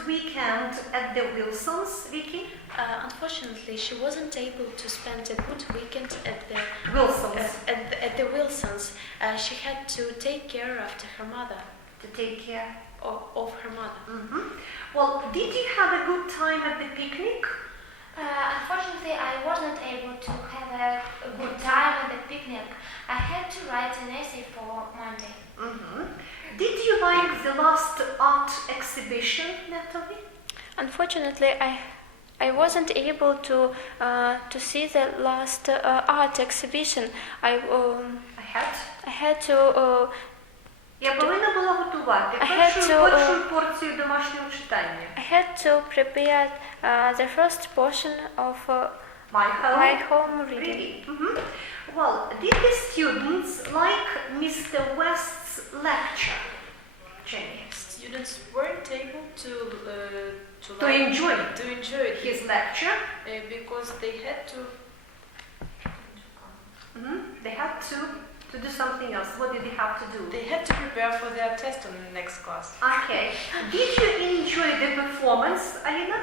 good weekend at the Wilsons, Vicky? Unfortunately, she wasn't able to spend a good weekend at the Wilsons. At the Wilsons. She had to take care after her mother. To take care of her mother. Mm-hmm. Well, did you have a good time at the picnic? Unfortunately, I wasn't able to have a good time at the picnic. I had to write an essay for Monday. Mm-hmm. Did you like the last art exhibition, Natalie? Unfortunately, I wasn't able to see the last art exhibition. I had to. Я повинна була готувати першу порцію домашнього читання. I had to prepare the first portion of my home reading. Mm-hmm. Well, did the students like Mr. West's lecture, Jenny? Students weren't able to enjoy his lecture because they had to. They had to do something else. What did they have to do? They had to prepare for their test on the next class. Okay. Did you enjoy the performance, Alina?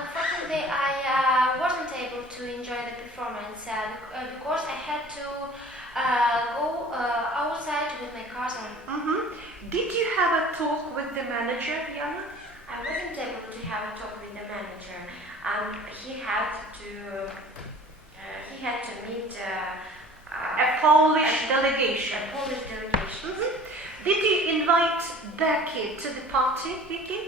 Unfortunately, I wasn't able to enjoy the performance because I had to go outside with my cousin. Mm-hmm. Did you have a talk with the manager, Yana? I wasn't able to have a talk with the manager. He had to meet a Polish delegation. Mm-hmm. Did you invite Becky to the party, Vicky?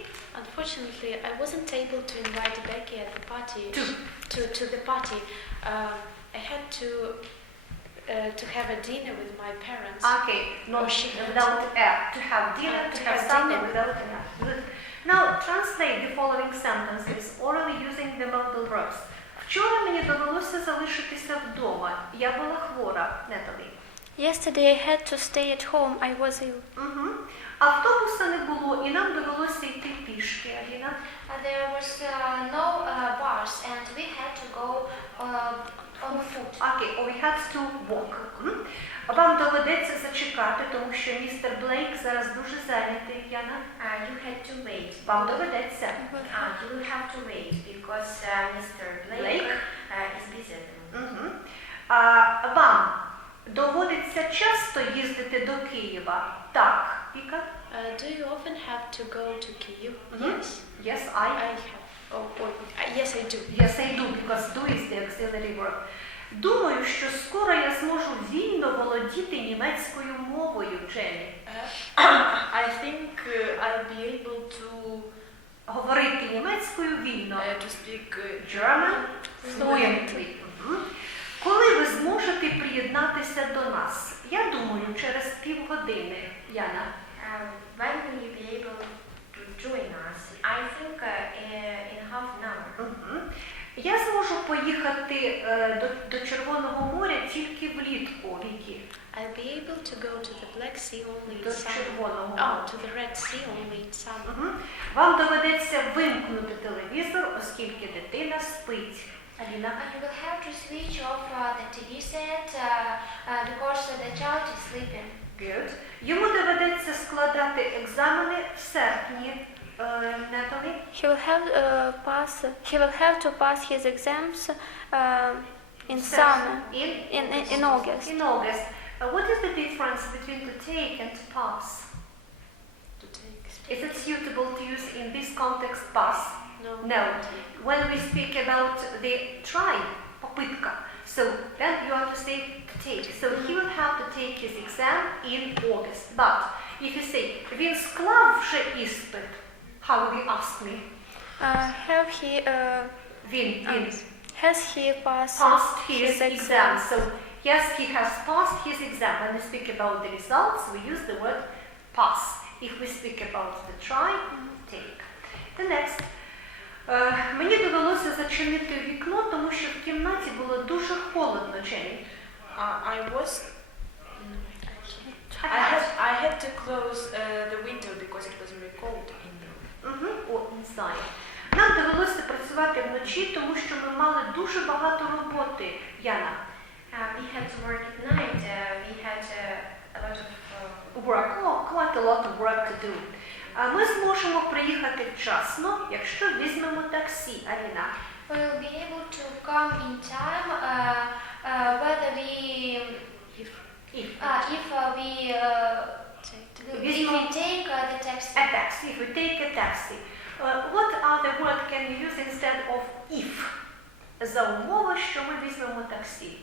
Unfortunately, I wasn't able to invite Becky at the party. To the party. I had to have a dinner with my parents. Okay, without to have dinner, to have something without Good. Now translate the following sentences orally using the modal verbs. Вчора мені довелося залишитися вдома. Я була хвора, Natalie. Yesterday I had to stay at home. I was ill. Автобуса не було, і нам довелося йти пішки, Аліна. There was no bus and we had to go on foot. Okay, we had to walk. Вам доведеться зачекати, тому що містер Блейк зараз дуже зайнятий, Яна. You had to wait. Вам доведеться. You will have to wait because Mr. Blake is busy. Вам доводиться часто їздити до Києва? Так, Віка? Do you often have to go to Kyiv? Yes, I have. Yes, I do. Yes, I do, because do is the auxiliary verb. Думаю, що скоро я зможу вільно володіти німецькою мовою, Дженні. I think I'll be able to говорити німецькою вільно. To speak German fluently. Коли ви зможете приєднатися до нас? Я думаю, через півгодини, Яна. When will you be able to join us? I think in half an hour. Я зможу поїхати до Червоного моря тільки влітку, Вікі. I'll be able to go to the Black Sea only in До summer. Червоного моря. To the Red Sea only in summer. Вам доведеться вимкнути телевізор, оскільки дитина спить. Аліна? You will have to switch off the TV set because the child is sleeping. Good. Йому доведеться складати екзамени в серпні, Natalie. He will have to pass his exams in summer. In August. In August. What is the difference between to take and to pass? To take. Is it suitable to use in this context pass? No. When we speak about the try, попытка, so then you have to say to take. So he will have to take his exam in August. But if you say, він склав вже іспит, how will you ask me? Has he passed his exam? So yes, he has passed his exam. When we speak about the results, we use the word pass. If we speak about the try, take. The next. Мені довелося зачинити вікно, тому що в кімнаті було дуже холодно, Jenny. I had to close the window because it was very cold in the room. Inside. Нам довелося працювати вночі, тому що ми мали дуже багато роботи, Яна. We had to work at night. We had a lot of work, quite a lot of work to do. Ми зможемо приїхати вчасно, якщо візьмемо таксі, Аріна. We will be able to come in time whether if we take the taxi. A taxi, if we take a taxi. What other word can you use instead of if? За умови, що ми візьмемо таксі.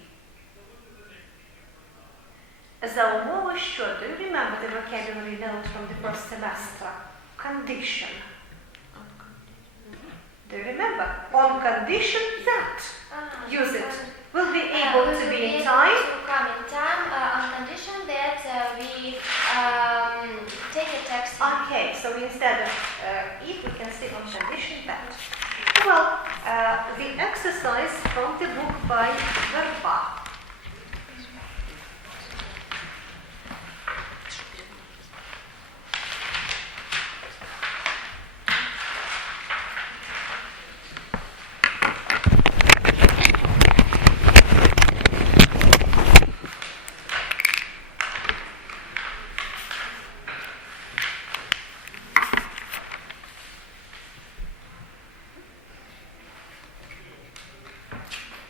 За умови, що? Do you remember the vocabulary note from the first semester? Condition. Do you remember? On condition that. Use it. We'll be able to be in time. To come in time on condition that we take a taxi. Okay, so instead of if, we can say on condition that. Well, the exercise from the book by Verbs.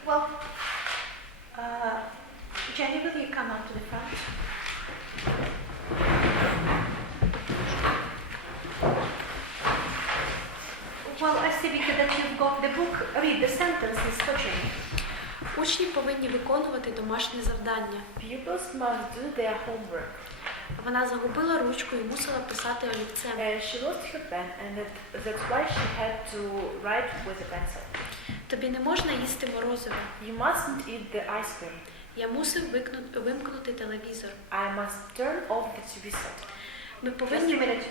Well, Jenny, will you come out to the front? Well, I see, Vika, that you've got the book. Read the sentences for Jenny. Учні повинні виконувати домашнє завдання. Pupils must do their homework. Вона загубила ручку і мусила писати олівцем. She lost her pen and that's why she had to write with a pencil. Тобі не можна їсти морозиво. You mustn't eat the ice cream. Я мусив вимкнути телевізор. I must turn off the TV set. Ми Just a повинні... minute.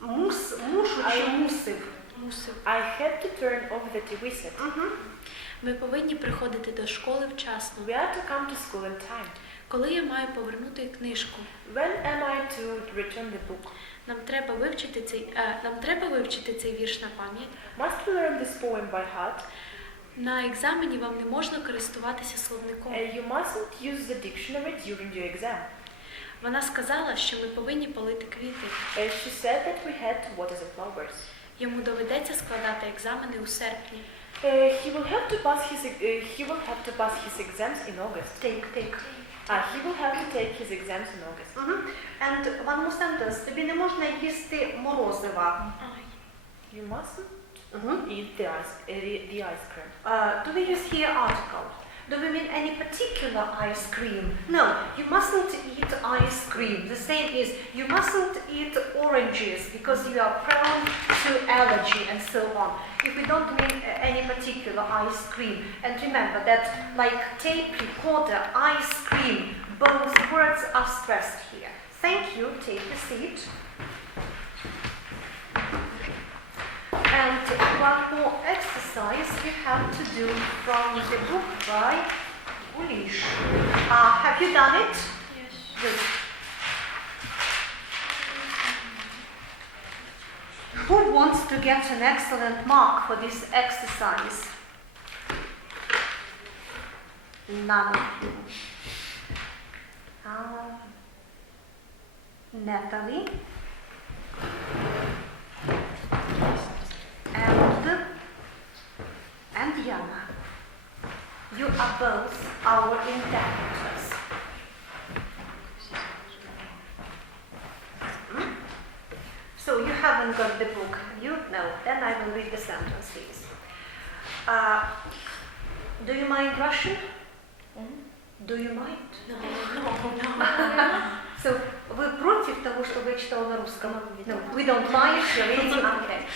Мушу чи мусив? Мусив. I had to turn off the TV set. Ми повинні приходити до школи вчасно. We are to come to school in time. Коли я маю повернути книжку? When am I to return the book? Нам треба вивчити цей вірш на пам'ять. Must we learn this poem by heart? На екзамені вам не можна користуватися словником. You mustn't use the dictionary during your exam. Вона сказала, що ми повинні полити квіти. She said that we had to water the flowers. Йому доведеться складати екзамени у серпні. He will have to pass his exams in August. Take. He will have to take his exams in August. And one more sentence. Тобі не можна їсти морозива. You mustn't eat the ice cream. Do we use here article? Do we mean any particular ice cream? No, you mustn't eat ice cream. The same is, you mustn't eat oranges because you are prone to allergy and so on. If we don't mean any particular ice cream. And remember that like tape recorder, ice cream, both words are stressed here. Thank you, take a seat. And one more exercise you have to do from the book by Ulish. Have you done it? Yes. Good. Who wants to get an excellent mark for this exercise? None of you. Natalie. And Yana, you are both our interpreters. So you haven't got the book, you? No, then I will read the sentences. Do you mind Russian? Do you mind? No. So, вы против того, чтобы я читала на русском? No, we don't mind, you're reading, okay.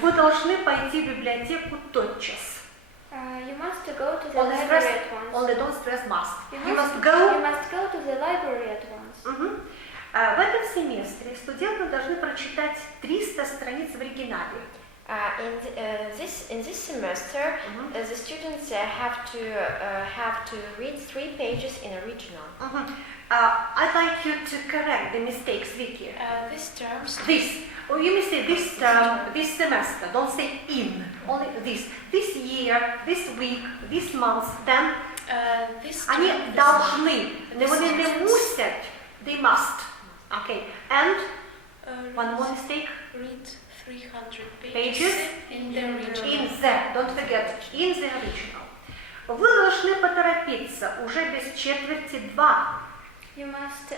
Вы должны пойти в библиотеку тотчас. You must go to the library at once. Only don't stress must. You must go to the library at once. В этом семестре студенты должны прочитать 300 страниц в оригинале. In this semester, the students have to read 3 pages in original. I'd like you to correct the mistakes, Vicky. This. Oh, you may say this term, this semester. Don't say in. Only this. This year, this week, this month. Then они должны. Вони не мусять. They must. Okay. And One more mistake. Read 300 Pages in the original. In the, don't forget, in the original. Вы должны поторопиться, уже без четверти 2. You must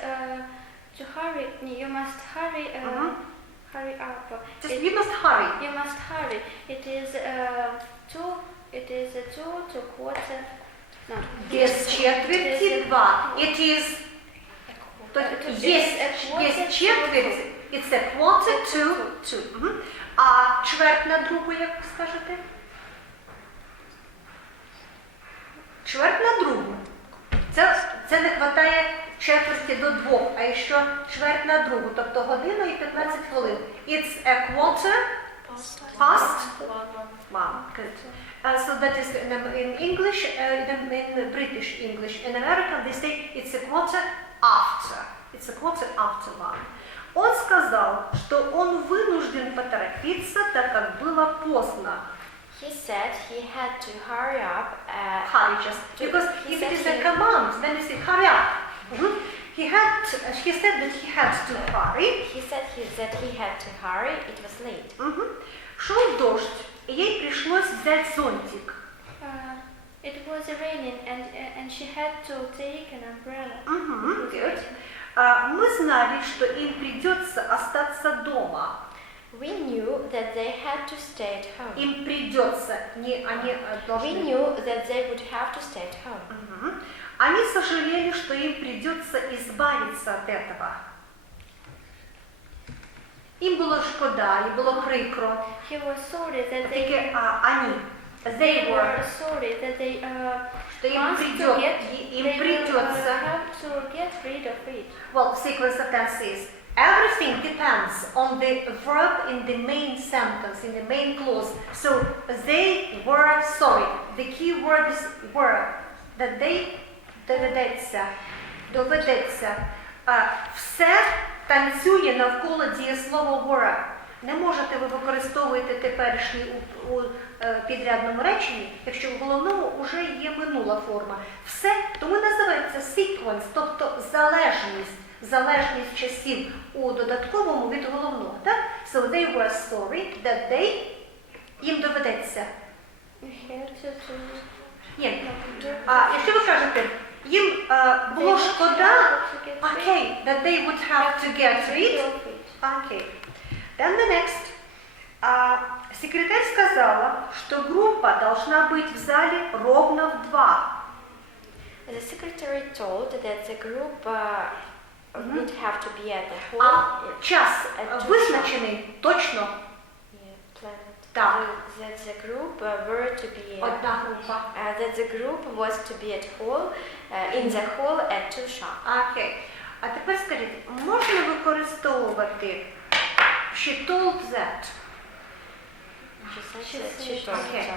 hurry up. Just you must hurry. You must hurry. It is 2 to quarter. No. Без четверти 2. It is. Есть четверть. It's a quarter to 2. А чверть на другу, як ви скажете? Чверть на другу. Це не вистачає четверті до 2, а якщо чверть на другу, тобто година і 15 хвилин. It's a quarter past 1. Good. So that is in English, in British English. In American they say it's a quarter after. It's a quarter after 1. Он сказал, что он вынужден поторопиться, так как было поздно. He said he had to hurry up. Hurry just because if it is a command, then you say hurry up. He said that he had to hurry. He said that he had to hurry. It was late. Шел дождь, и ей пришлось взять зонтик. It was raining and she had to take an umbrella. Good. Мы знали, что им придется остаться дома. We knew that they had to stay at home. Им придется, не они должны. We knew that they would have to stay at home. Они сожалели, что им придется избавиться от этого. Им было шкода, им было прикро. He was sorry that Таки они. They were sorry that they что им придется. have to get rid of it. Well, sequence of tenses. Everything depends on the verb in the main sentence, in the main clause. So they were sorry. The key word is were. That they доведеться. Все танцює навколо дієслова were. Не можете ви використовувати теперішній у підрядному реченні, якщо в головному вже є минула форма. Все, тому називається sequence, тобто залежність часів у додатковому від головного. Так? So they were sorry that they, їм доведеться. Ні. Якщо ви кажете, їм було шкода, окей, that they would have to get rid, окей. Then the next. Секретарь сказала, что группа должна быть в зале ровно в 2. The secretary told that the group would have to be at the hall. Час визначений точно. Так. That the group were to be. Одна група. That the group was to be at hall, in the hall at 2 sharp. Окей. А тепер скажіть, можна використовувати she told that? Okay.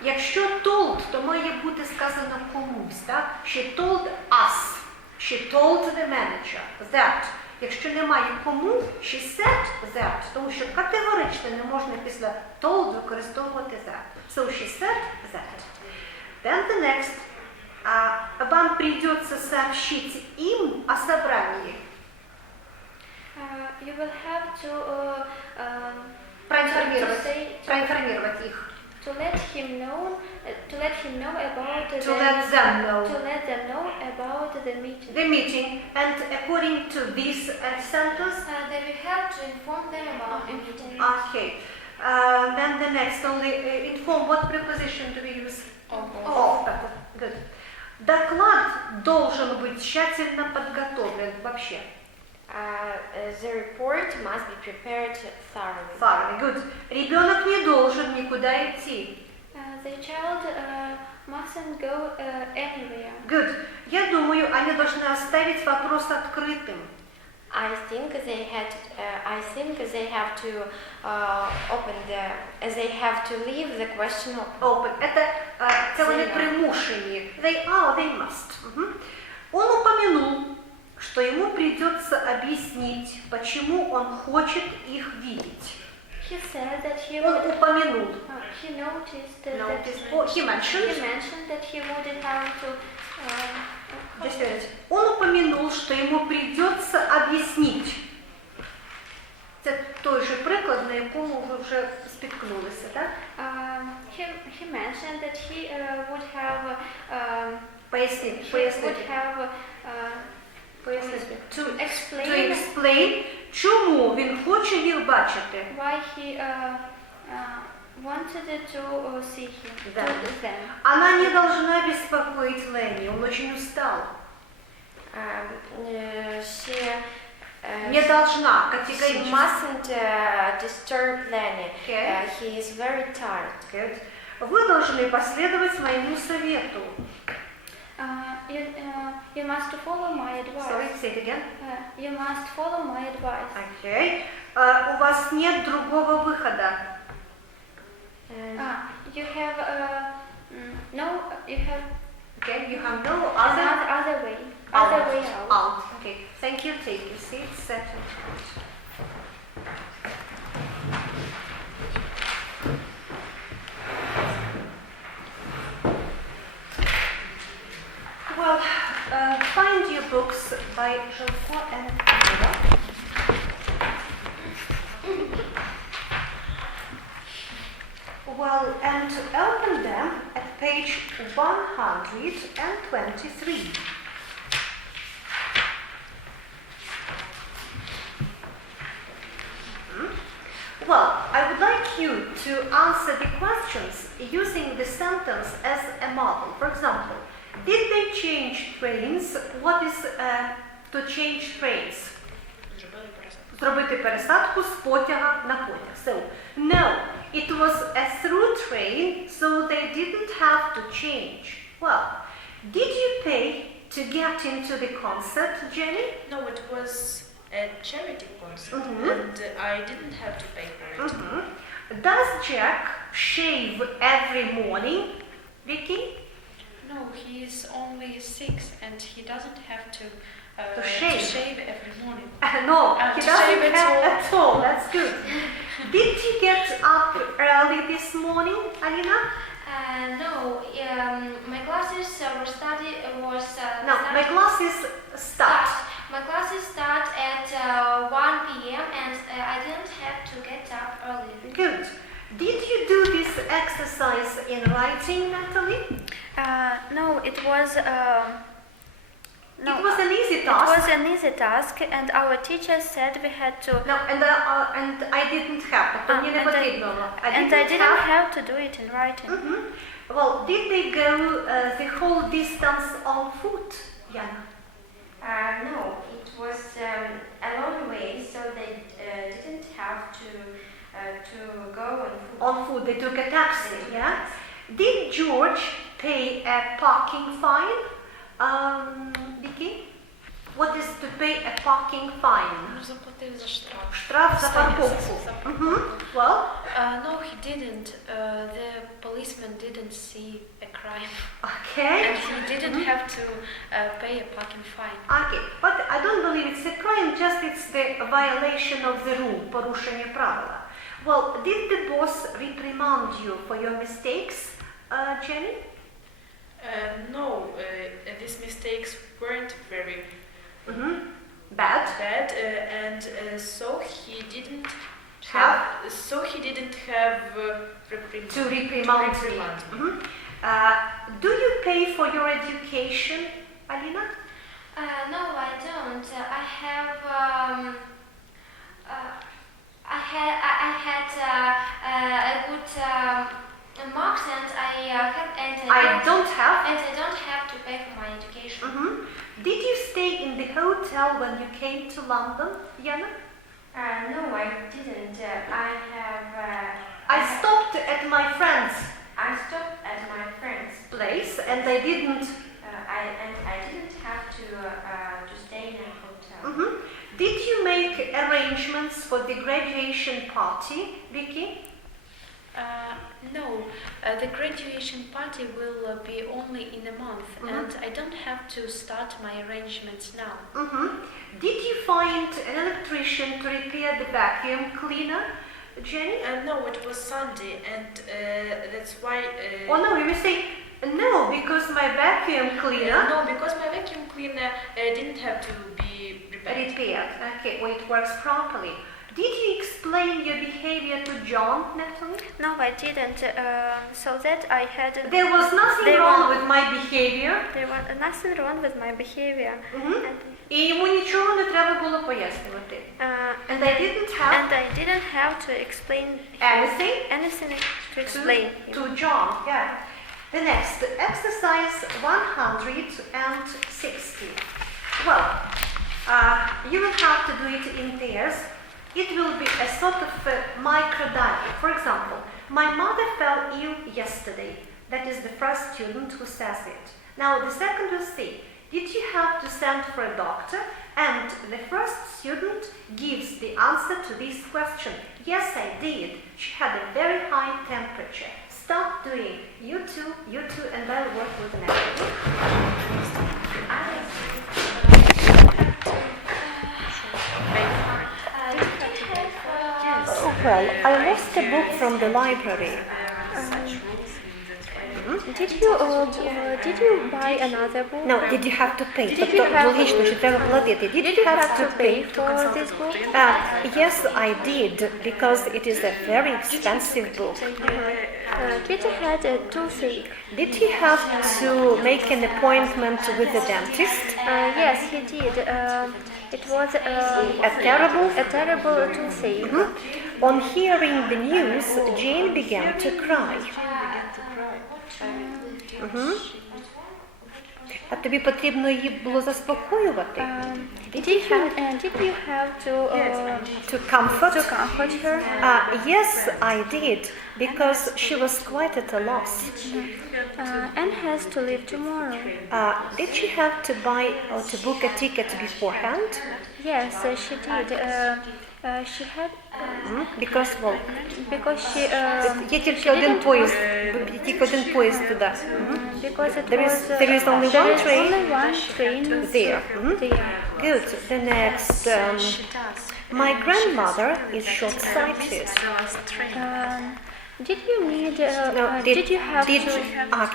Якщо told, то має бути сказано комусь, так? She told us. She told the manager that. Якщо немає кому, she said that, тому що категорично не можна після told використовувати that. So she said that. Then the next. Вам придется сообщить им о собрании. You will have to проинформировать их. To let him know about to let them know about the meeting. The meeting, and according to this sentence, they will have to inform them about the meeting. Okay. Then the next, only inform. What preposition do we use? Of. Good. Доклад должен быть тщательно подготовлен вообще. The report must be prepared thoroughly. Thoroughly, good. Ребенок не должен никуда идти. The child mustn't go anywhere. Good. Я думаю, они должны оставить вопрос открытым. I think they have to they have to leave the question open. Это вони примушені. They must. Он упомянул, что ему придется объяснить, почему он хочет их видеть. He said that Он упомянул. He noticed that he mentioned that he would have to. Он упомянул, что ему придется объяснить. Це той же приклад, на якому ви вже спіткнулися, так? He mentioned that he would have Поясніть. To explain, чому він хоче їх бачити. Why he wanted to see them. Она не должна беспокоить Ленни, он очень устал. Не должна, She категорически. mustn't disturb Lenny. Okay. He is very tired. Good. Вы должны последовать моему совету. You must follow my advice. Sorry, say it again. You must follow my advice. Okay. У вас нет другого выхода. You have Okay, you have no other way. Other way out. Out. Okay, thank you. Take your seat. Settle. Well, find your books by Jolko and Modal. Well, and open them at page 123. Well, I would like you to answer the questions using the sentence as a model. For example, did they change trains? What is to change trains? Зробити пересадку з потяга на потяг. So, no, it was a through train, so they didn't have to change. Well, did you pay to get into the concert, Jenny? No, it was a charity concert, and I didn't have to pay for it. Does Jack shave every morning, Vicky? No, he is only 6 and he doesn't have to shave every morning. No, he to doesn't shave have at at all. That's good. Did you get up early this morning, Alina? No, my classes No, my classes start. My classes start at 1 p.m. and I didn't have to get up early. Good. Did you do this exercise in writing, Natalie? No, it was. It was an easy task. It was an easy task, and our teacher said we had to. No, and I didn't have. Мені не потрібно. And I didn't have to do it in writing. Well, did they go the whole distance on foot, Jana? No, it was a long way, so they didn't have to go on foot. On foot, they took a taxi, yeah? Did George pay a parking fine? Vicky? What is to pay a parking fine? Заплатив за штраф. Штраф за парковку. Well? No, he didn't. The policeman didn't see a crime. Okay. And he didn't have to pay a parking fine. Okay, but I don't believe it's a crime, just it's the violation of the rule, порушення правила. Well, did the boss reprimand you for your mistakes, Jenny? No, these mistakes weren't very Bad. and so he didn't have To reprimand me. Do you pay for your education, Alina? No, I don't. I have. I had a good marks, and I don't have. And I don't have to pay for my education. Did you stay in the hotel when you came to London, Jana? No, I didn't. I stopped at my friend's I stopped at my friend's place, and I didn't. I didn't have to stay in a hotel. Did you make arrangements for the graduation party, Vicky? No, the graduation party will be only in a month, and I don't have to start my arrangements now. Did you find an electrician to repair the vacuum cleaner, Jenny? No, it was Sunday, and that's why. Oh no, you say no because my vacuum cleaner. No, because my vacuum cleaner didn't have to be repaired. Repaired. Okay, well it works properly. Did you explain your behavior to John, Natalie? No, I didn't. So that I had. There was nothing wrong with my behavior. There was nothing wrong with my behavior. І йому нічого не треба було пояснювати. And I didn't have to explain anything to explain to John. Yeah. The next, exercise 160. Well, you will have to do it in pairs. It will be a sort of micro dialogue. For example, my mother fell ill yesterday. That is the first student who says it. Now the second will say, did you have to send for a doctor? And the first student gives the answer to this question. Yes, I did. She had a very high temperature. Stop doing you too, and I'll work with the next one. Well, I lost a book from the library. Did you buy another book? No, did you have to pay? Логічно, що треба платити. Did you have to pay for this book? Yes, I did, because it is a very expensive book. Did you had a toothache? Did he have to make an appointment with the dentist? Yes, he did. It was a terrible toothache. On hearing the news, Jane began to cry. А тобі потрібно її було заспокоювати? Did you have to comfort her? Yes, I did, because she was quite at a loss. Anne has to leave tomorrow. Did she have to buy or to book a ticket beforehand? Yes, she did. She had because she є тільки один поїзд туди. Because there is only one train there. Good. The next, my grandmother is short-sighted. Did you need? Did you have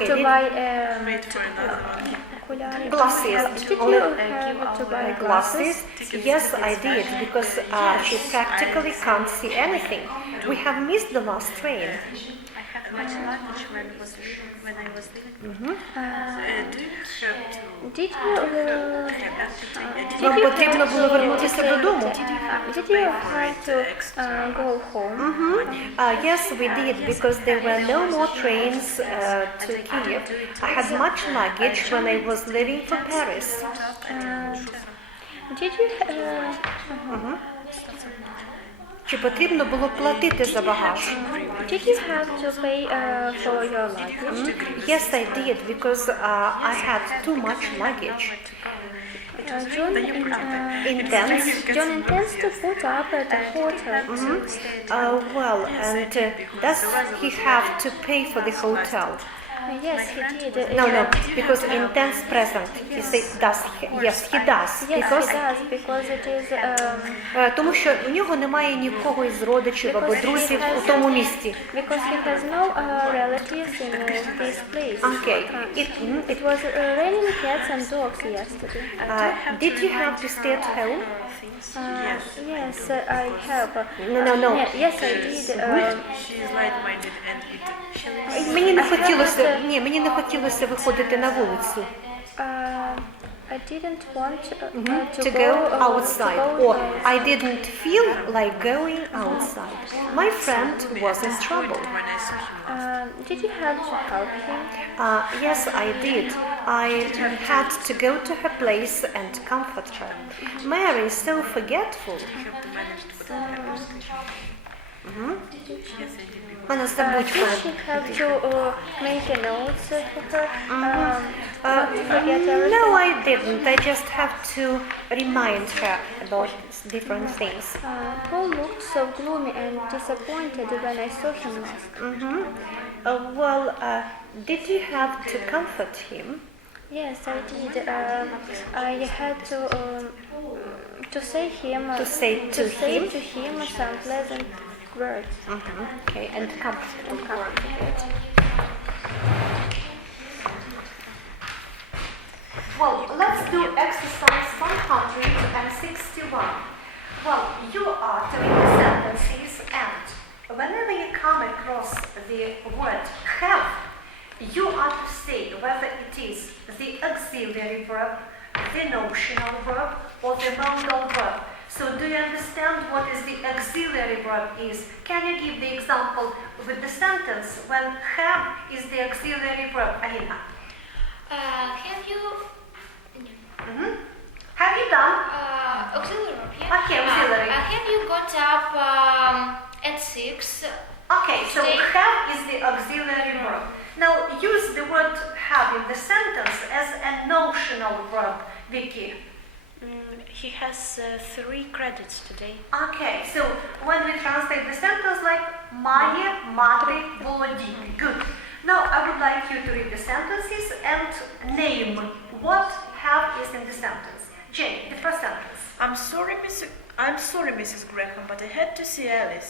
to buy glasses? Did you have to buy glasses? Yes, I did, because she practically can't see anything. We have missed the last train. I have much luggage when I was living. Вам потрібно було вернутися додому. Did you have to go home? Yes, we did, because there were no more trains to Kiev. I had much luggage when I was leaving for Paris. Did you? Чи потрібно було платити за багаж? Did you have to pay for your luggage? Yes, I did, because I had too much luggage. John intends to put up at the hotel. Well, and does he have to pay for the hotel? Yes, he did. No, because in tense present, he said does. Yes, he does. Yes, he does, because it is. Тому що у нього немає нікого із родичів або друзів у тому місті. Because he has no relatives in this place. Okay. It was raining cats and dogs yesterday. Did you have to stay at home? Yes, I have. No. Yes, I did. She's light-minded and Мені не хотілося виходити на вулицю. I didn't want to go outside, or I didn't feel like going outside. My friend was in trouble. Did you have to help him? Yes, I did. I had to go to her place and comfort her. Mary is so forgetful. Did she have to make a note for her? No, I didn't. I just have to remind her about different things. Paul looked so gloomy and disappointed when I saw him last. Well, did you have to comfort him? Yes, I did. I had to say to him some pleasant words. Okay, and comfort. Well, let's do exercise 161. Well, you are doing the sentences, and whenever you come across the word have, you are to say whether it is the auxiliary verb, the notional verb, or the modal verb. So do you understand what is the auxiliary verb is? Can you give the example with the sentence when have is the auxiliary verb, Alina? Have you Have you done? auxiliary verb? Yeah. Okay, auxiliary. Have you got up at 6? Okay, so Today. have is the auxiliary verb. Now use the word have in the sentence as a notional verb, Vicky. He has 3 credits today. Okay, so when we translate the sentence like має мати володіти. Good. Now I would like you to read the sentences and name what have is in the sentence. Jane, the first sentence. I'm sorry, Mrs. Graham, but I had to see Alice.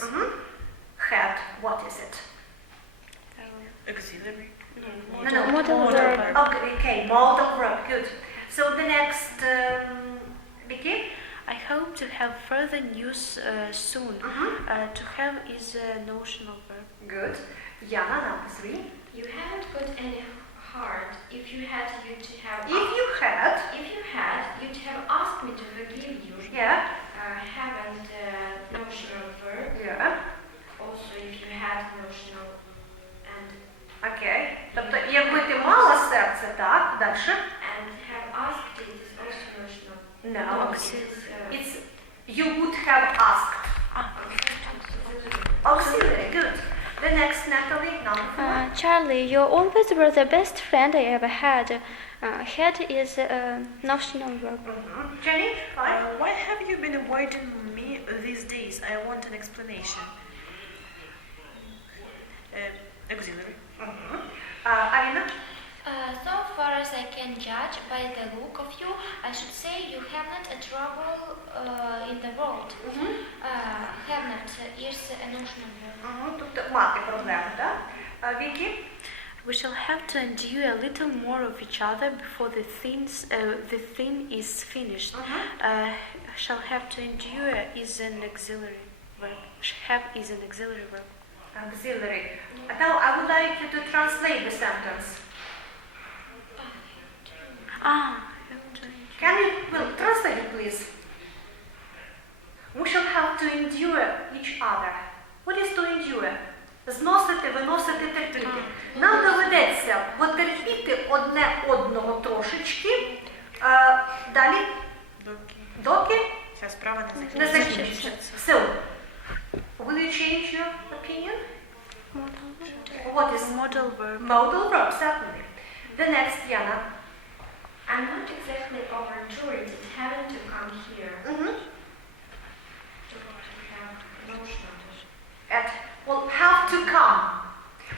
Had, what is it? Auxiliary. No. Modal verb. Okay, modal verb, good. So the next, Vicky? I hope to have further news soon. To have is a notional verb. Good. Yana, number 3. You haven't got any heart. If you had, you'd have. If you had, You'd have asked me to forgive you. yeah, Haven't notional verb. yeah, Also, if you had notional and окей. Тобто, якби ти мала серце, так, дальше. and have asked it is also notional. No, It's it's, you would have asked. Auxiliary, good. The next, Natalie, number 4. Charlie, you always were the best friend I ever had. Had is a notional verb. Jenny, 5. Why have you been avoiding me these days? I want an explanation. Auxiliary. Alina? So far as I can judge by the look of you, I should say you have not a trouble in the world. Have not is a notional verb. Тут мати проблеми, так? Вікі? We shall have to endure a little more of each other before the thing is finished. Shall have to endure is an auxiliary verb. Have is an auxiliary verb. Auxiliary. Now I would like you to translate the sentence. Can you, well, translate it please. We shall have to endure each other. What is to endure? Зносити, виносити, терпіти. Нам доведеться потерпіти одне одного трошечки, далі, доки Ця справа не не закінчиться. закінчиться. So, will you change your opinion? What is Modal verb. modal verb? Certainly. The next, Yana. I'm not exactly overjoyed at having to come here. To have notional. Well, have to come.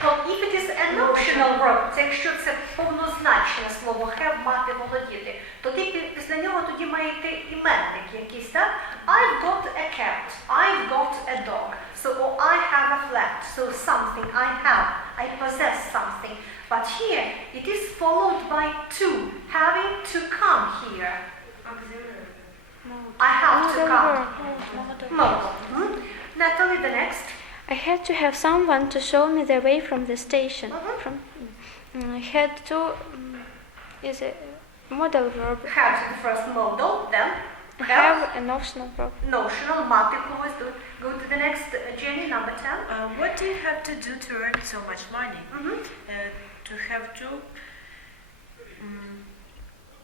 Well, if it is a notional verb, це якщо це повнозначне слово have, мати, володіти, то ти після нього тоді має йти іменник якийсь, так? I've got a cat, I've got a dog, so or I have a flat, so something I have, I possess something. But here, it is followed by to, having to come here. Auxiliary. I have to come. Modal. Modal. Natalie, the next. I had to have someone to show me the way from the station. Had to is a modal verb. Have the first modal, then Have a notional verb. notional, mati, always do. Go to the next, Jenny, number 10. What do you have to do to earn so much money? To have to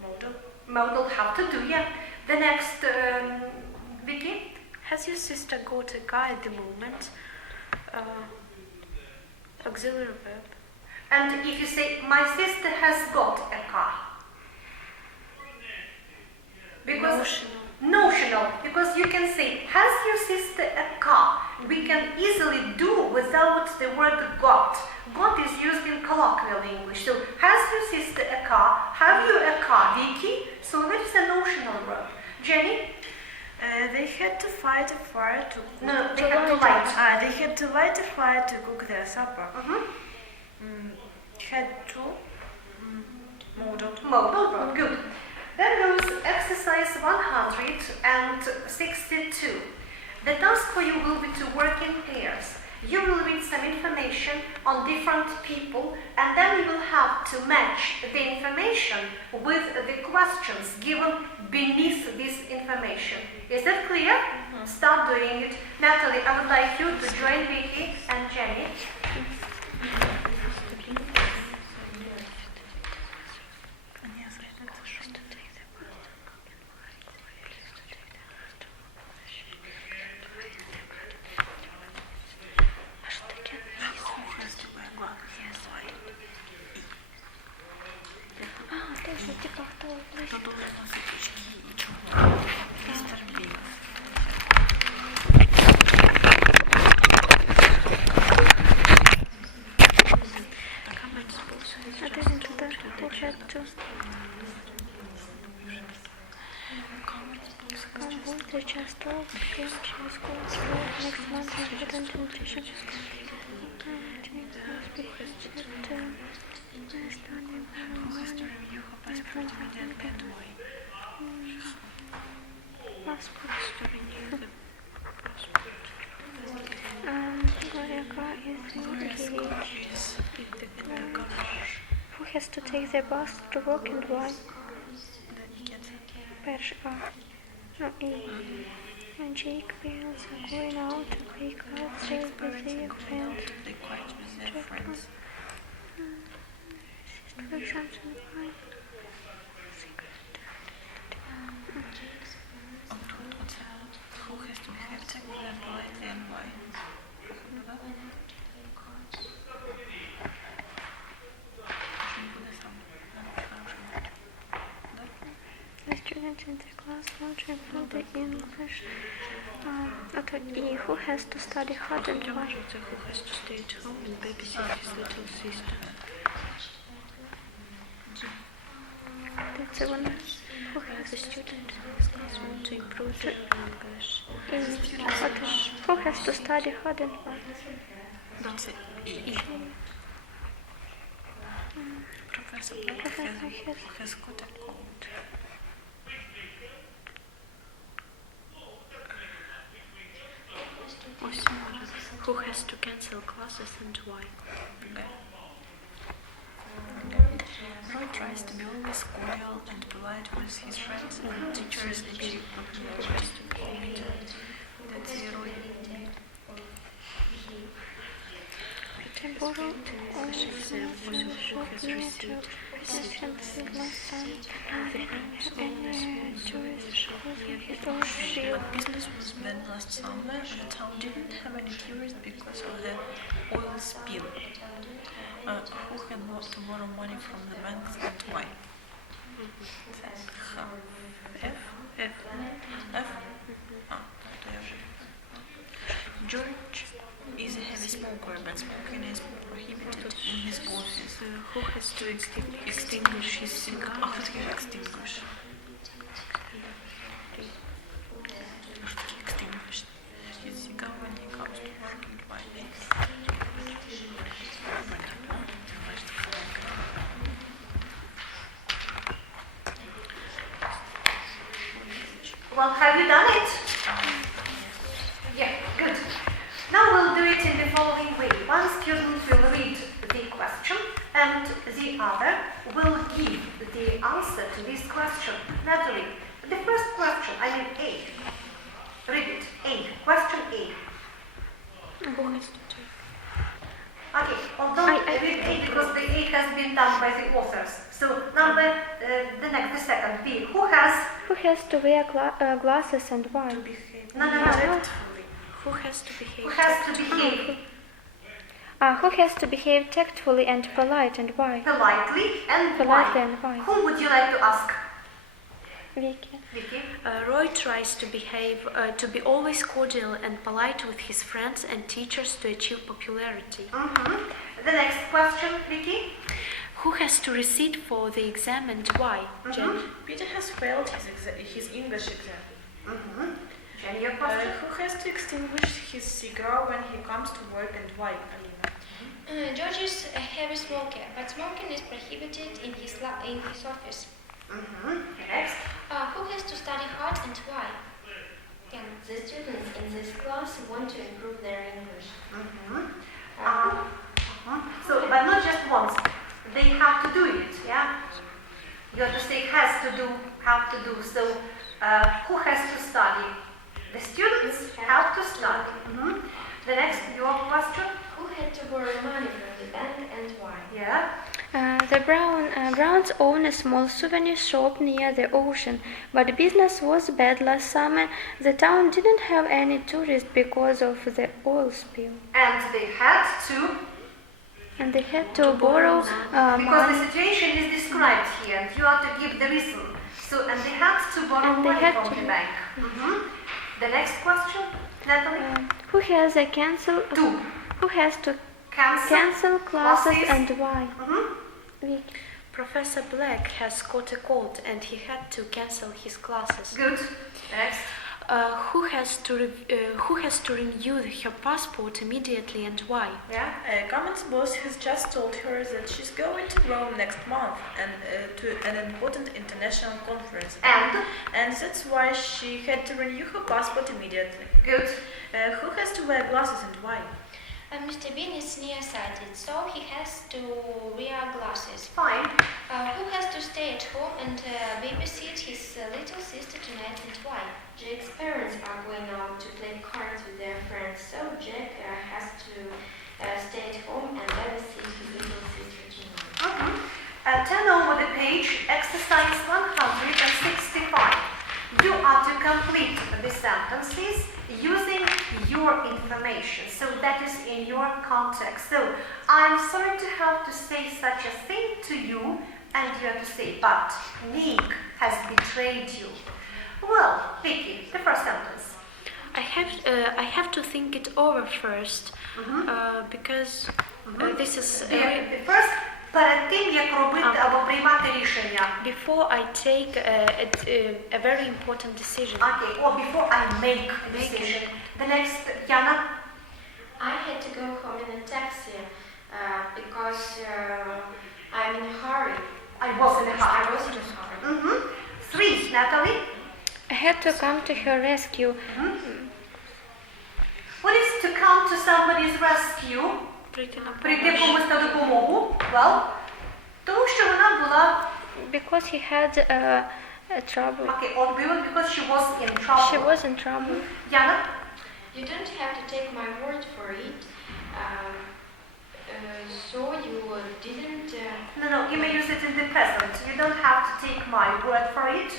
modal. Modal have to do, yeah. The next, Vicky. Has your sister got a car at the moment? Auxiliary verb. And if you say, my sister has got a car. Because notional, because you can say, has your sister a car? We can easily do without the word got. Got is used in colloquial English. So, has your sister a car? Have you a car, Vicky? So that is a notional verb. Jenny? They had to fight a fire to No, they have to light. They had to light a fire to cook their supper. Had to modal. Modal verb, good. Then goes exercise WS162. The task for you will be to work in pairs. You will read some information on different people, and then you will have to match the information with the questions given beneath this information. Is that clear? Start doing it. Natalie, I would like you to join Vicky and Jenny. Who has to take the bus to work and why? Перший А. No, E. And Jake parents are going out to play cards with their friends. For example, why? Who has to behave technically and politely and why? The students in the class want to improve the English. Okay, E. Who has to study hard and why? Who has to stay at home and babysit his little sister? That's the one. Who has The student in this class want to improve their English. Okay. Who has to study hard and why? Don't say E. Professor Black has got a cold. Who has to cancel classes and why? Roy tries to be always cordial and polite with his friends and teachers. Who has to behave? That's the Roy. Borrow English exam was who has received But business was bad last summer and the town didn't have any tourists because of the oil spill. Who can borrow money from the banks and why? F. George is a heavy smoker, but smoking is prohibited in his courses. Who has to extinguish his cigar? Extinguish. Extinguish his cigar when he comes to work and why? Well, have you done it? Yeah, good. Now we'll do it in the following way. One student will read the question and the other will give the answer to this question. Natalie, the first question, A. Read it. A. Question A. Who has to take? Okay, well, don't read A because the A has been done by the authors. So the second B. Who has to wear glasses and why? To behave No. tactfully. Who has to behave? Who has to behave Who has to behave tactfully and polite and why? politely and Politely why? and why? Whom would you like to ask? Vicky. Vicky? Roy tries to behave, to be always cordial and polite with his friends and teachers to achieve popularity. The next question, Vicky? Who has to recite for the exam and why? Jen? Peter has failed his English exam. Jen, your question? Who has to extinguish his cigar when he comes to work and why, Alina? George is a heavy smoker, but smoking is prohibited in his office. Next. Who has to study hard and why? Yeah. The students in this class want to improve their English. So, but not just once. They have to do it, yeah? You have to say has to do, have to do. So, who has to study? The students have to study. The next, your question? Who had to borrow money from the bank and why? Yeah. The Browns own a small souvenir shop near the ocean, but business was bad last summer. The town didn't have any tourists because of the oil spill. And they had to borrow because money. the situation is described here, and you have to give the reason. So, and they had to borrow And they money had from to- the bank. The next question, Natalie? Who has to cancel Cancel classes and why? Vicky. Professor Black has caught a cold and he had to cancel his classes. Good. Next. Who has to renew her passport immediately and why? Yeah. Carmen's boss has just told her that she's going to Rome next month and to an important international conference. And that's why she had to renew her passport immediately. good. Who has to wear glasses and why? Mr. Bean is nearsighted, so he has to wear glasses. Fine. Who has to stay at home and babysit his little sister tonight and why? Jack's parents are going out to play cards with their friends, so Jack has to stay at home and babysit his little sister tonight. Turn over the page, exercise 165. You are to complete the sentences using your information, so that is in your context. So, I'm sorry to have to say such a thing to you, and you have to say, but Nick has betrayed you. Well, Vicky, the first sentence. I have to think it over first because this is First, перед тим, як робити або приймати рішення. before I take a very important decision. Okay, or before I make a decision. The next, Yana. I had to go home in a taxi because I'm in a hurry. I was in a hurry. I was in a hurry. 3, Natalie. I had to come to her rescue. What is to come to somebody's rescue? Прийти комусь на допомогу. Well, тому що вона була Because he had trouble. okay, or because she was in trouble. She was in trouble. Yana. You don't have to take my word for it. So you didn't. No, you may use it in the present. You don't have to take my word for it.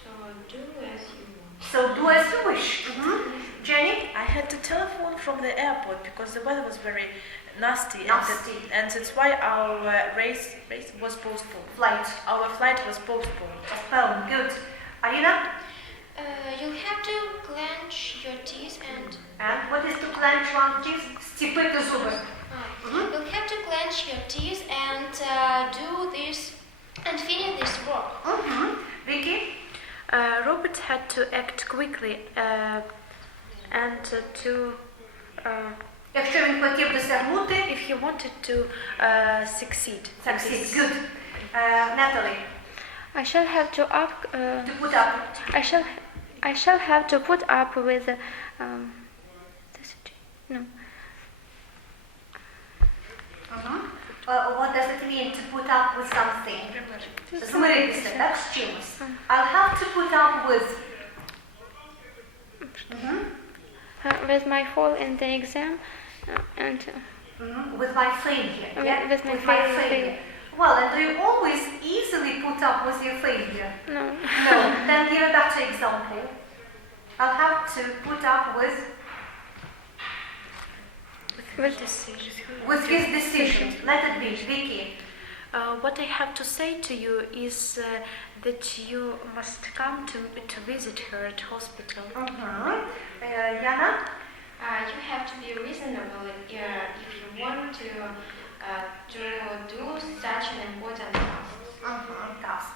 So do as you want. So do as you wish. Jenny. I had to telephone from the airport because the weather was very nasty. Nasty. And that's why our race was postponed. Flight. Our flight was postponed. Postponed. Good. Alina. You have to clench your teeth and And what is to clench one teeth? Стіпити зуби. you'll have to clench your teeth and do this and finish this work. Vicky. Robert had to act quickly and to Якщо він хотів досягнути, if he wanted to succeed. succeed. Good. Natalie. I shall have to To put up. I shall have to put up with What does it mean to put up with something? Змиритися, так, з чимось. I'll have to put up with. with my fall in the exam and With my failure. Yeah? with my failure. Well, and do you always easily put up with your failure? No. No. Then give a better example. I'll have to put up with his decision. Let it be, Vicky. What I have to say to you is that you must come to visit her at hospital. Yana? You have to be reasonable if you want to do such an important Task.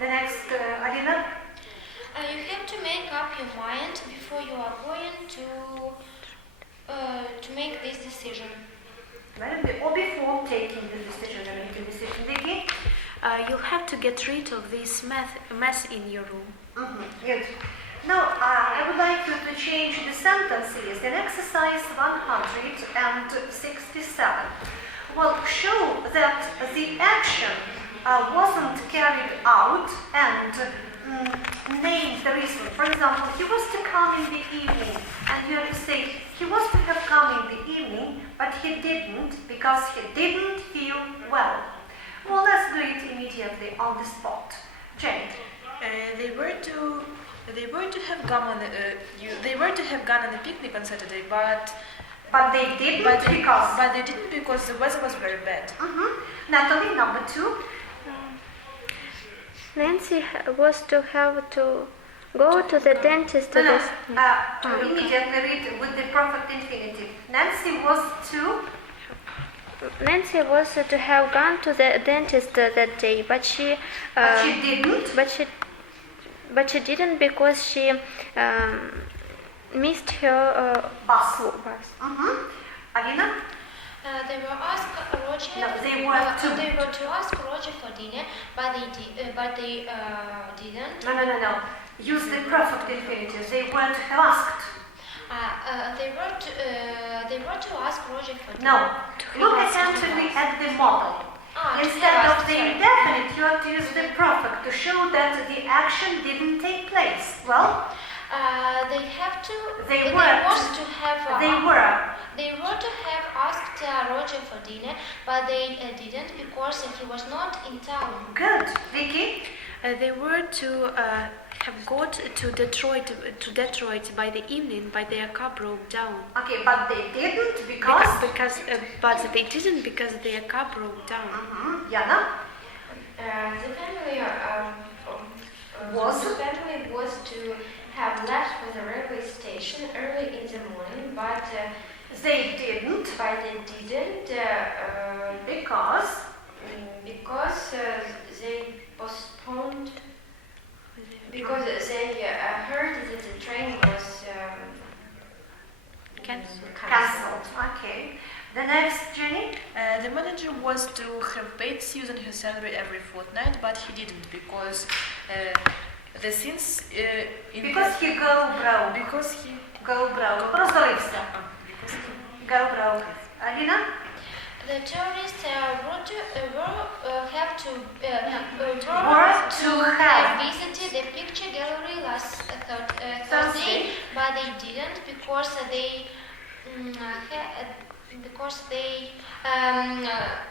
The next, Alina? You have to make up your mind before you are going to make this decision. Or before taking the decision or making the decision, Vicky? You'll have to get rid of this mess in your room. Good. Now, I would like you to change the sentences in exercise 167. Well, show that the action wasn't carried out and name the reason. For example, he was to come in the evening, and you have to say, he was to have come in the evening, but he didn't because he didn't feel well. Well, let's do it immediately on the spot. Jane. They were to have gone on a picnic on Saturday, but they didn't because the weather was very bad. Natalie, number 2. Nancy was to have to go to the dentist. Immediately read with the perfect infinitive. Nancy was to have gone to the dentist that day, but she didn't. But she didn't because she missed her bus. Alina? They were asked Roger. No, they were to ask Roger for dinner, but they didn't. No. Use the perfect infinitive. They were to have asked. They were to ask Roger for dinner. No. Look attentively at the model. Instead of the indefinite, you have to use the perfect to show that the action didn't take place. Well, they They were to have asked Roger for dinner, but they didn't because he was not in town. Good. Vicky? They were to have got to Detroit by the evening, but their car broke down. Okay, but they didn't because their car broke down. Jana? The family was to have left for the railway station early in the morning, but they didn't. Because they postponed. Because they heard that the train was Cancelled. Okay. The next, Jenny? The manager was to have paid Susan her salary every fortnight, but he didn't because the things Because he go broke. Because he go broke. Розорився. Go broke. Alina? The tourists were to have visited the picture gallery last Thursday, but they didn't because they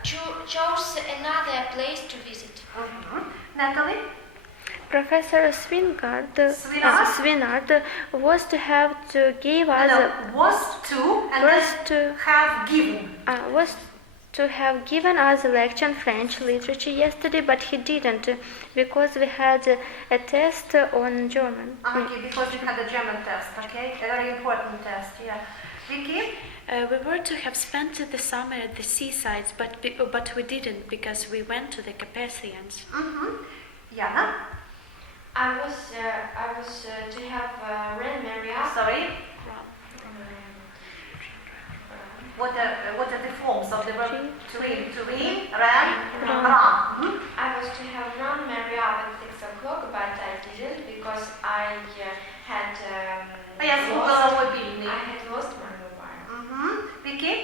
chose another place to visit. Natalie? Professor Swinard was to have to give us to have given us a lecture in French literature yesterday, but he didn't because we had a test on German. Okay, because we had a German test, okay? A very important test, yeah. Vicky? We were to have spent the summer at the seasides, but we didn't because we went to the Carpathians. Jana? I was to have ran Maria. Sorry? What are the forms of the verb to read? To read, ran, run. I was to have run Maria at 6 o'clock, but I didn't because I had lost my mobile. Vicky?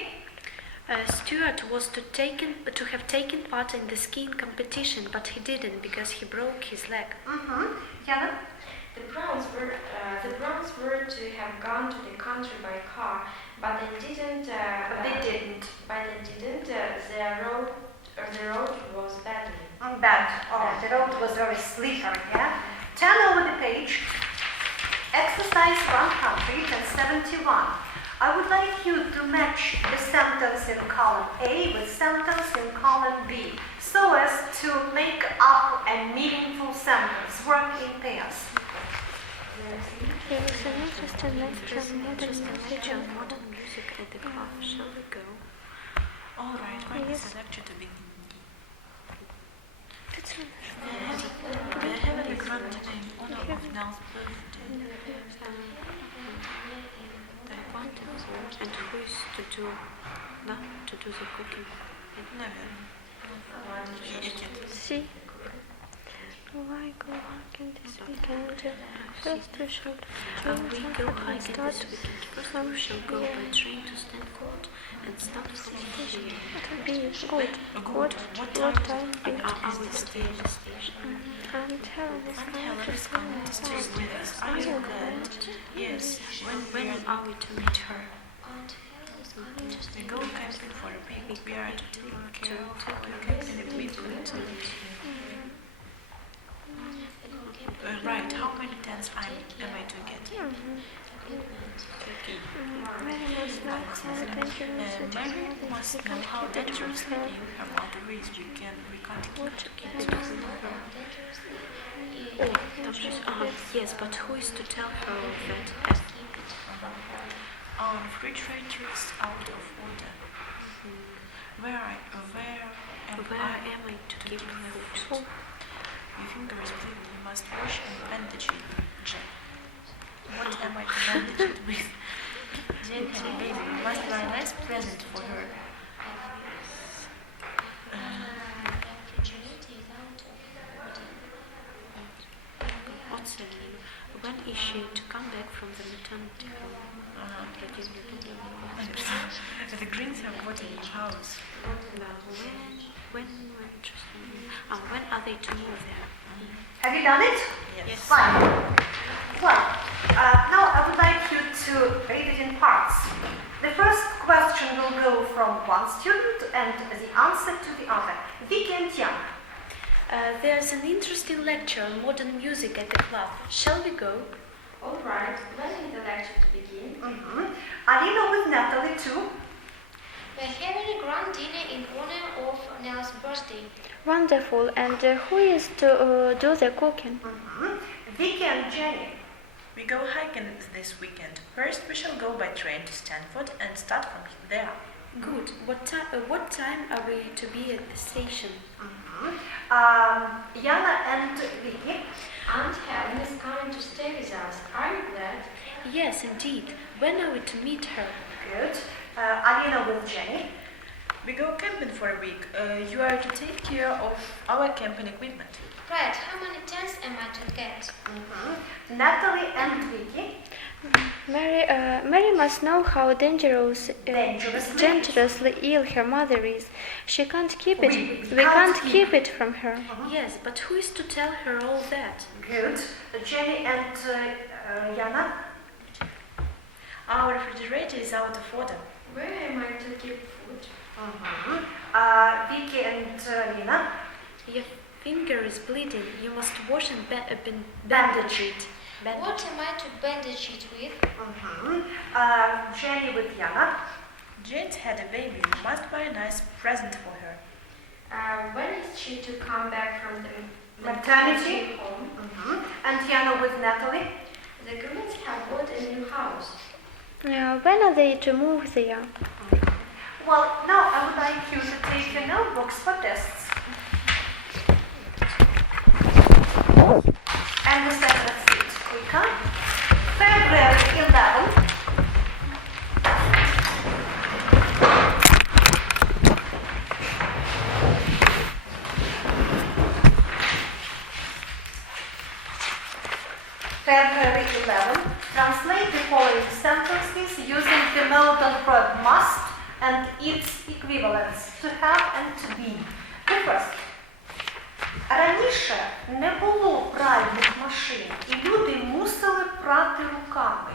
Stuart was to have taken part in the skiing competition, but he didn't because he broke his leg. Jana? The Browns were to have gone to the country by car, but they didn't. The road was badly. Bad. Oh, the road was very slippery. Yeah. Turn over the page. Exercise 171. I would like you to match the sentence in column A with sentence in column B, so as to make up a meaningful sentence. Work in pairs. There was an interesting lecture on modern music at the club. Shall we go? All right. When is the lecture to begin? I have a grand today in honor of Nell's birthday. And who is to do the cooking? Наверное. See? Why go hiking this weekend? First we shall We go hiking start this weekend. First from we shall go here. by train to Stanford and start from here. It will be good. Good. What time And be? I will stay at the station. And Helen is And going Helen to is stay coming to stay with with us. Are you glad? Yes. When are we to meet her? We go camping for a week. We are to take care of our camping equipment. Right, how many tents am I to get? Okay. Mary must know how dangerous it Mary is. must We know can't how keep it from dangerous her. her mother is. We can't keep it from her. Yes, but who is to tell her all that? Our refrigerator is out of order. Where am I to keep food? Your finger is bleeding. You must wash and bandage it, Jen. What am I to bandage it with? Jen had a baby. You must buy a nice present for her. What's her name? When is she to come back from the maternity home? The Greens have bought a new house. When are they to move there? Have you done it? Yes. Fine. Well, now I would like you to read it in parts. The first question will go from one student and the answer to the other. Vicky and Jan. There's an interesting lecture on modern music at the club. Shall we go? All right, when is the lecture to begin? Alina with Natalie too. We're having a grand dinner in honor of Nell's birthday. Wonderful. And who is to do the cooking? Vicky and Jenny. We go hiking this weekend. First, we shall go by train to Stanford and start from there. Good. What time are we to be at the station? Yana and Vicky. Aunt Helen is coming to stay with us. Are you glad? Yes, indeed. When are we to meet her? Good. Alina with Jenny. We go camping for a week. You are to take care of our camping equipment. Right, how many tents am I to get? Natalie and Vicky. Mary must know how dangerously ill her mother is. She can't keep it. We can't keep it from her. Yes, but who is to tell her all that? Good. Jenny and Yana. Our refrigerator is out of order. Where am I to keep food? Vicky and Lina. Your finger is bleeding. You must wash and bandage it. What am I to bandage it with? Jenny with Yana. Jane's had a baby. You must buy a nice present for her. When is she to come back from the Maternity home? And Yana with Natalie. The Greens have bought a new house. When are they to move there? Well, now I would like you to take your notebooks for tests. And we start, let's see it quicker. February 11. February 11. Translate the following sentences using the modal verb must and its equivalents to have and to be. The first. Раніше не було пральних машин, і люди мусили прати руками.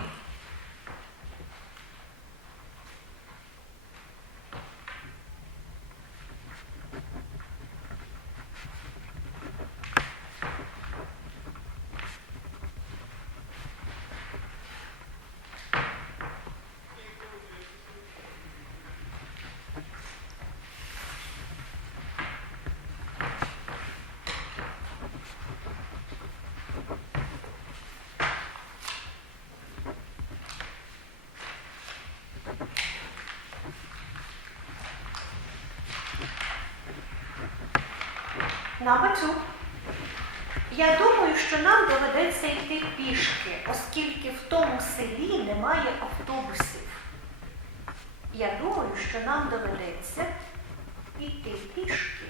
Number 2. Я думаю, що нам доведеться йти пішки, оскільки в тому селі немає автобусів. Я думаю, що нам доведеться йти пішки.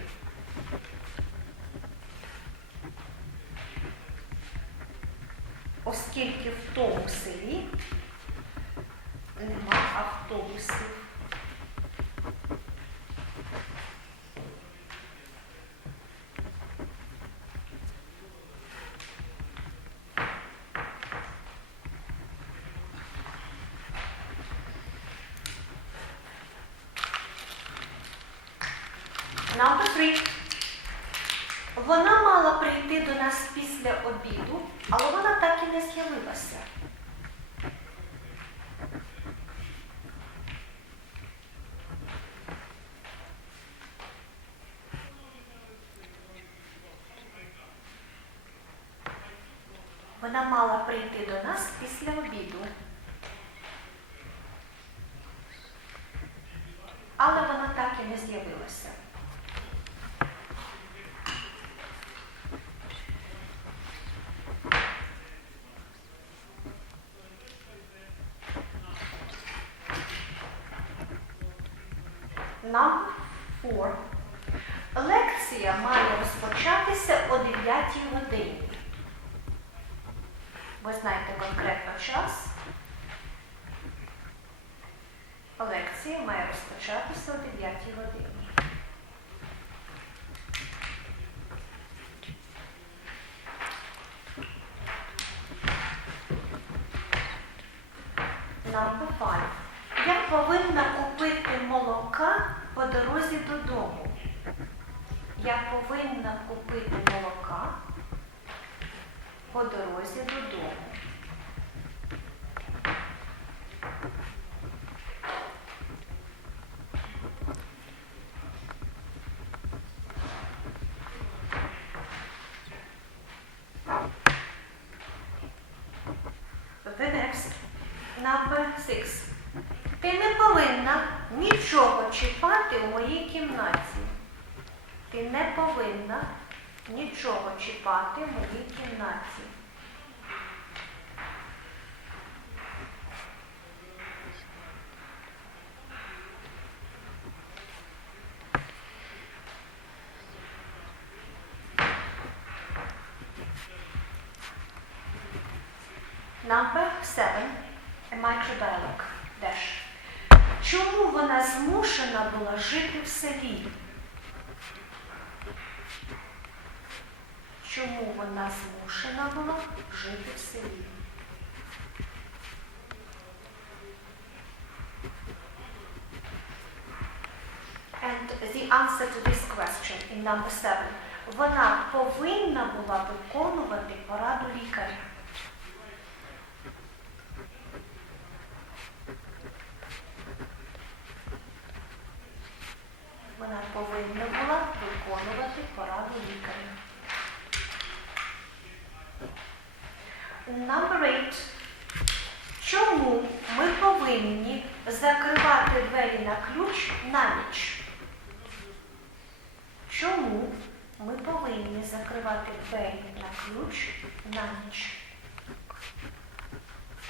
оскільки в тому селі нема автобусів. Number 3. Вона мала прийти до нас після обіду, але вона так і не з'явилася. Вона мала прийти до нас після обіду, але вона так і не з'явилася. Number 4. Лекція має розпочатися о 9 годині. Ви знаєте конкретно час. Лекція має розпочатися о 9 годині. Number 5. Я повинна купити молока по дорозі додому. Я повинна купити молока по дорозі додому. The next, number 6. Ти не повинна нічого чіпати у моїй кімнаті. Ти не повинна нічого чіпати в моїй кімнаті. Number 7. A microdialogue. Dash. Чому вона змушена була жити в селі? Чому вона змушена була жити в селі? And the answer to this question in number 7. Вона повинна була виконувати пораду лікаря. Вона повинна була виконувати пораду лікаря. Number 8. Чому ми повинні закривати двері на ключ на ніч? Чому ми повинні закривати двері на ключ на ніч?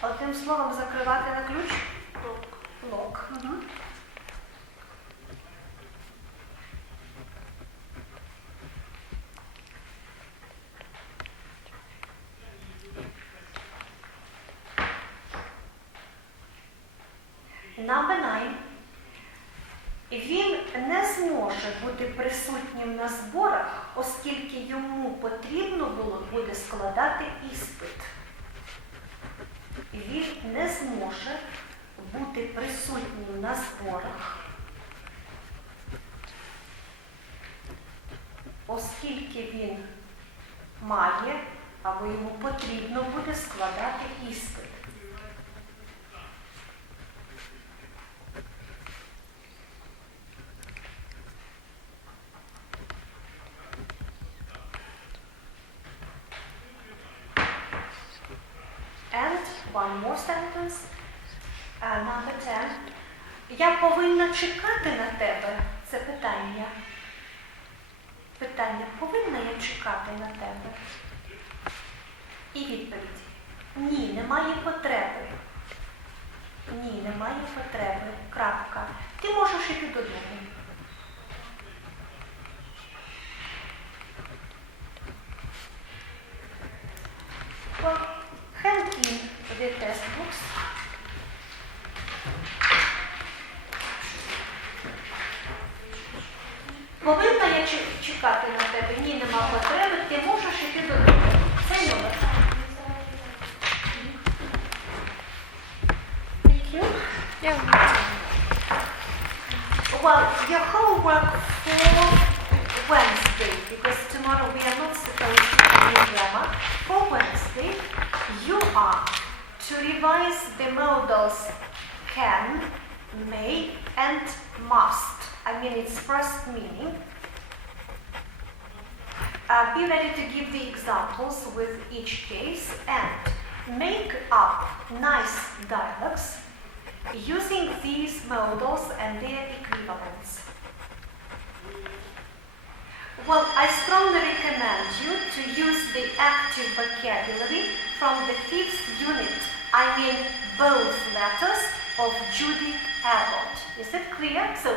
Одним словом, закривати на ключ? Лок. Угу. Number 9. Він не зможе бути присутнім на зборах, оскільки йому потрібно буде складати іспит. Він не зможе бути присутнім на зборах, оскільки він має або йому потрібно буде складати іспит. And one more sentence. Number 10. Я повинна чекати на тебе. Це питання. Питання, повинна я чекати на тебе? І відповідь. Ні, немає потреби. Ні, немає потреби. Крапка. Ти можеш іти додому. Hand чекати на тебе. Ні, нема потреби, ти можеш іти додому. Це номер. Thank you. Yeah. Well, your homework for Wednesday, because tomorrow we are not supposed to do grammar. For Wednesday, you are to revise the modals can, may, and must. I mean its first meaning. Be ready to give the examples with each case and make up nice dialogues using these modals and their equivalents. Well, I strongly recommend you to use the active vocabulary from the 5th unit. I mean both letters of Judy Abbott. Is it clear? So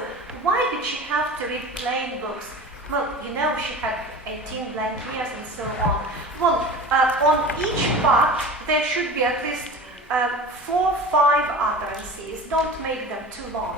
why did she have to read plain books? Well, you know, she had 18 blank years and so on. Well, on each part there should be at least 4 or 5 utterances. Don't make them too long.